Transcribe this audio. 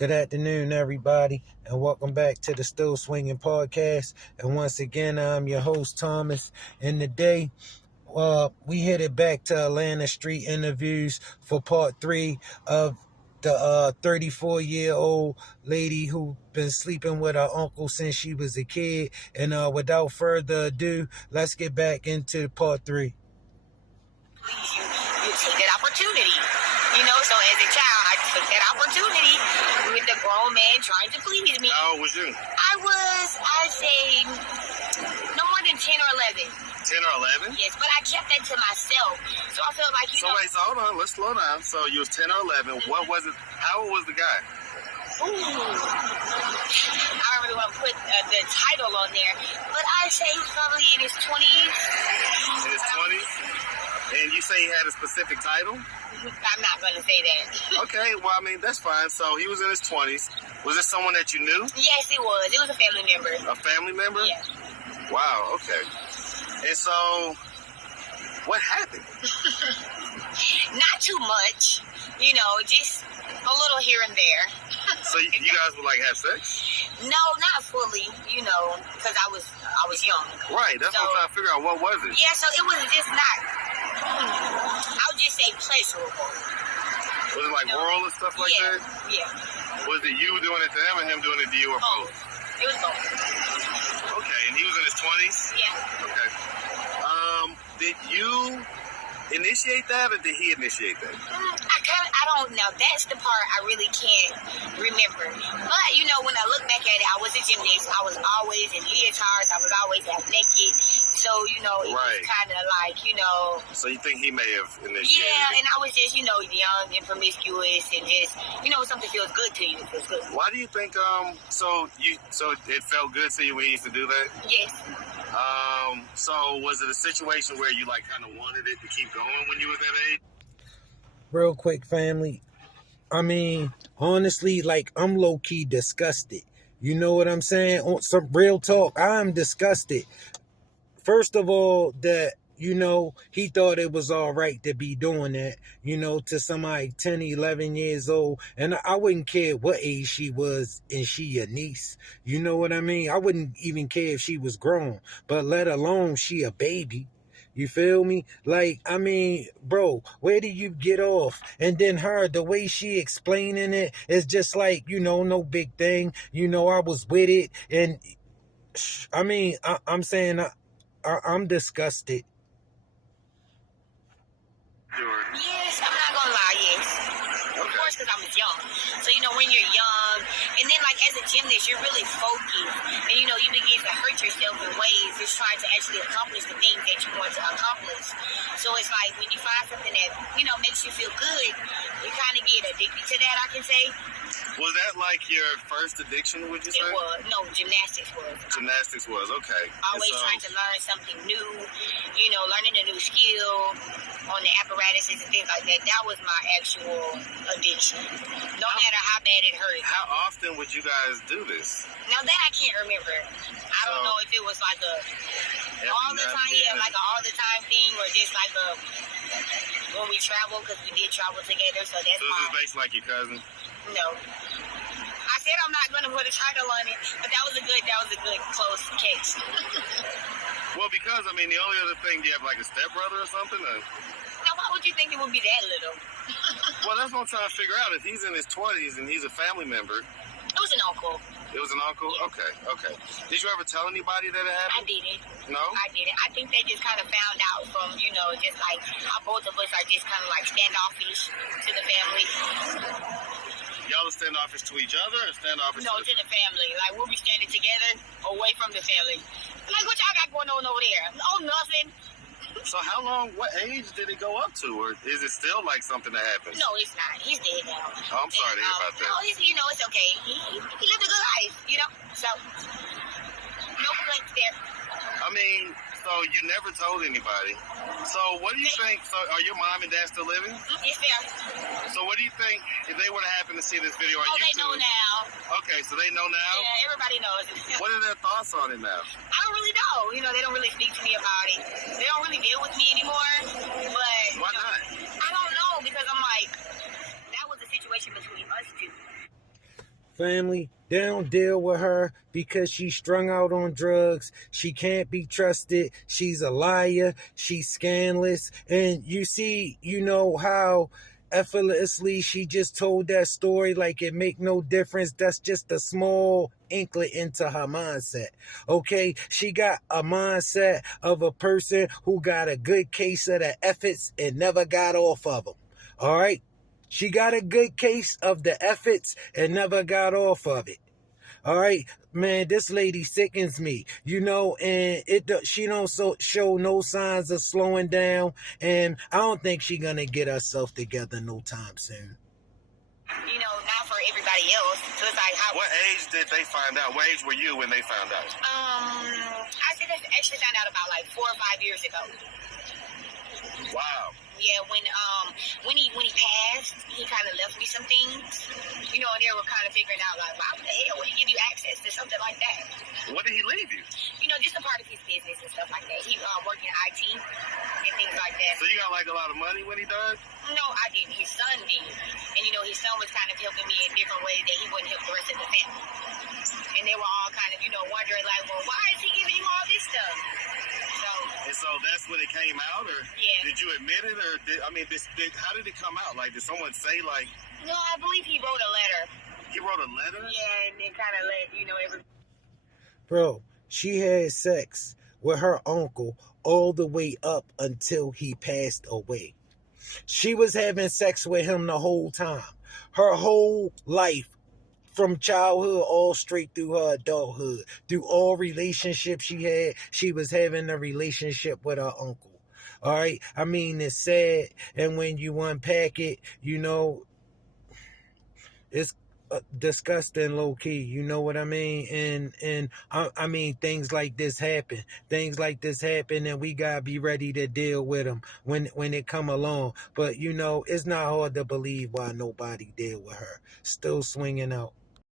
Good afternoon, everybody, and welcome back to the Still Swinging Podcast. And once again, I'm your host, Thomas. And today, we headed back to Atlanta Street Interviews for part 3 of the 34-year-old lady who been sleeping with her uncle since she was a kid. And without further ado, let's get back into part 3. You take that opportunity. So as a child, I took that opportunity with the grown man trying to please me. How old was you? I'd say, no more than 10 or 11. 10 or 11? Yes, but I kept that to myself. So I felt like, So wait, hold on, let's slow down. So you was 10 or 11. What was it? How old was the guy? Ooh. I don't really want to put the title on there, but I'd say he was probably in his 20s. In his 20s? And you say he had a specific title? I'm not going to say that. Okay, well, I mean, that's fine. So he was in his 20s. Was this someone that you knew? Yes, it was. It was a family member. A family member? Yeah. Wow, okay. And so, what happened? Not too much. Just a little here and there. So you guys would have sex? No, not fully, because I was young. Right, that's what I'm trying to figure out. What was it? Yeah, so it was just not, I'll just say pleasurable. Was it oral and stuff like that? Yeah. Was it you doing it to him or him doing it to you or both? It was both. Okay, and he was in his 20s? Yeah. Okay. Did you initiate that or did he initiate that? I don't know. That's the part I really can't remember. But, when I look back at it, I was a gymnast. I was always in leotards. I was always half naked. So, it was kind of So you think he may have initiated Yeah, and I was just, young and promiscuous and just, something feels good to you. It feels good. Why do you think, so it felt good to you when he used to do that? Yes. So was it a situation where you kind of wanted it to keep going when you was that age? Real quick, family. I mean, honestly, I'm low-key disgusted. You know what I'm saying? On some real talk, I'm disgusted. First of all, that, he thought it was all right to be doing that, to somebody 10, 11 years old. And I wouldn't care what age she was and she your niece. You know what I mean? I wouldn't even care if she was grown, but let alone she a baby. You feel me? Bro, where do you get off? And then her, the way she explaining it is just no big thing. I was with it. And I'm saying I'm disgusted. Yes, I'm not gonna lie, yes. Of course, because I was young. So, when you're young, and then, as a gymnast, you're really focused. And, you begin to hurt yourself in ways just trying to actually accomplish the things that you want to accomplish. So, it's when you find something that, makes you feel good, you kind of get addicted to that, I can say. Was that your first addiction, would you say? It was. No, gymnastics was. Gymnastics was, okay. Always trying to learn something new, learning a new skill on the apparatuses and things like that. That was my actual addiction. No matter how bad it hurt. How often would you guys do this? Now that I can't remember. I don't know if it was all the time, all the time thing, or just when we travel, because we did travel together, so that's So this is basically like your cousin? No. I said I'm not going to put a title on it, but that was a good close catch. Well, because, the only other thing, do you have a stepbrother or something? Or? Now, why would you think it would be that little? Well, that's what I'm trying to figure out. If he's in his 20s and he's a family member. It was an uncle. It was an uncle? Yeah. Okay. Did you ever tell anybody that it happened? I didn't. No? I didn't. I think they just kind of found out from, just how both of us are just kind of standoffish to the family. Y'all are standoffish to each other or standoffish to the family? We'll be standing together away from the family. What y'all got going on over there? Oh, nothing. So what age did it go up to? Or is it still something that happened? No, it's not. He's dead now. Oh, I'm sorry to hear about that. No, it's okay. He lived a good life, so no complaints there. So you never told anybody. So what do you think? So are your mom and dad still living? Yes, they are. So what do you think if they were to happen to see this video on YouTube? They know now. Okay, so they know now? Yeah, everybody knows it. What are their thoughts on it now? I don't really know. They don't really speak to me about it. They don't really deal with me anymore. But why not? I don't know, because I'm that was a situation between us two. Family, they don't deal with her because she's strung out on drugs. She can't be trusted. She's a liar. She's scandalous. And you see, you know how effortlessly she just told that story like it make no difference. That's just a small inkling into her mindset. Okay, she got a mindset of a person who got a good case of the efforts and never got off of them. All right, she got a good case of the efforts and never got off of it. All right, man, this lady sickens me, you know, and she don't show no signs of slowing down, and I don't think she gonna get herself together no time soon. You know, not for everybody else. So it's like, how? What age did they find out? What age were you when they found out? I said that actually found out about like 4 or 5 years ago. Wow. Yeah, when he passed, he kind of left me some things, you know, and they were kind of figuring out like, why the hell would he give you access to something like that? What did he leave you? You know, just a part of his business and stuff like that. He worked in IT and things like that. So you got like a lot of money when he died? No, I didn't. His son did, and you know, his son was kind of helping me in different ways that he wouldn't help the rest of the family. And they were all kind of, you know, wondering like, well, why is he giving you all this stuff? And so that's when it came out, or yeah. Did you admit it, or how did it come out? Like, did someone say like? No, I believe he wrote a letter. He wrote a letter? Yeah, and it kind of let you know every. Bro, she had sex with her uncle all the way up until he passed away. She was having sex with him the whole time. Her whole life, from childhood all straight through her adulthood, through all relationships she had, she was having a relationship with her uncle. All right? I mean, it's sad. And when you unpack it, you know, it's disgusting low key, you know what I mean? And I mean, things like this happen. Things like this happen, and we gotta be ready to deal with them when it come along. But you know, it's not hard to believe why nobody deal with her. Still swinging out.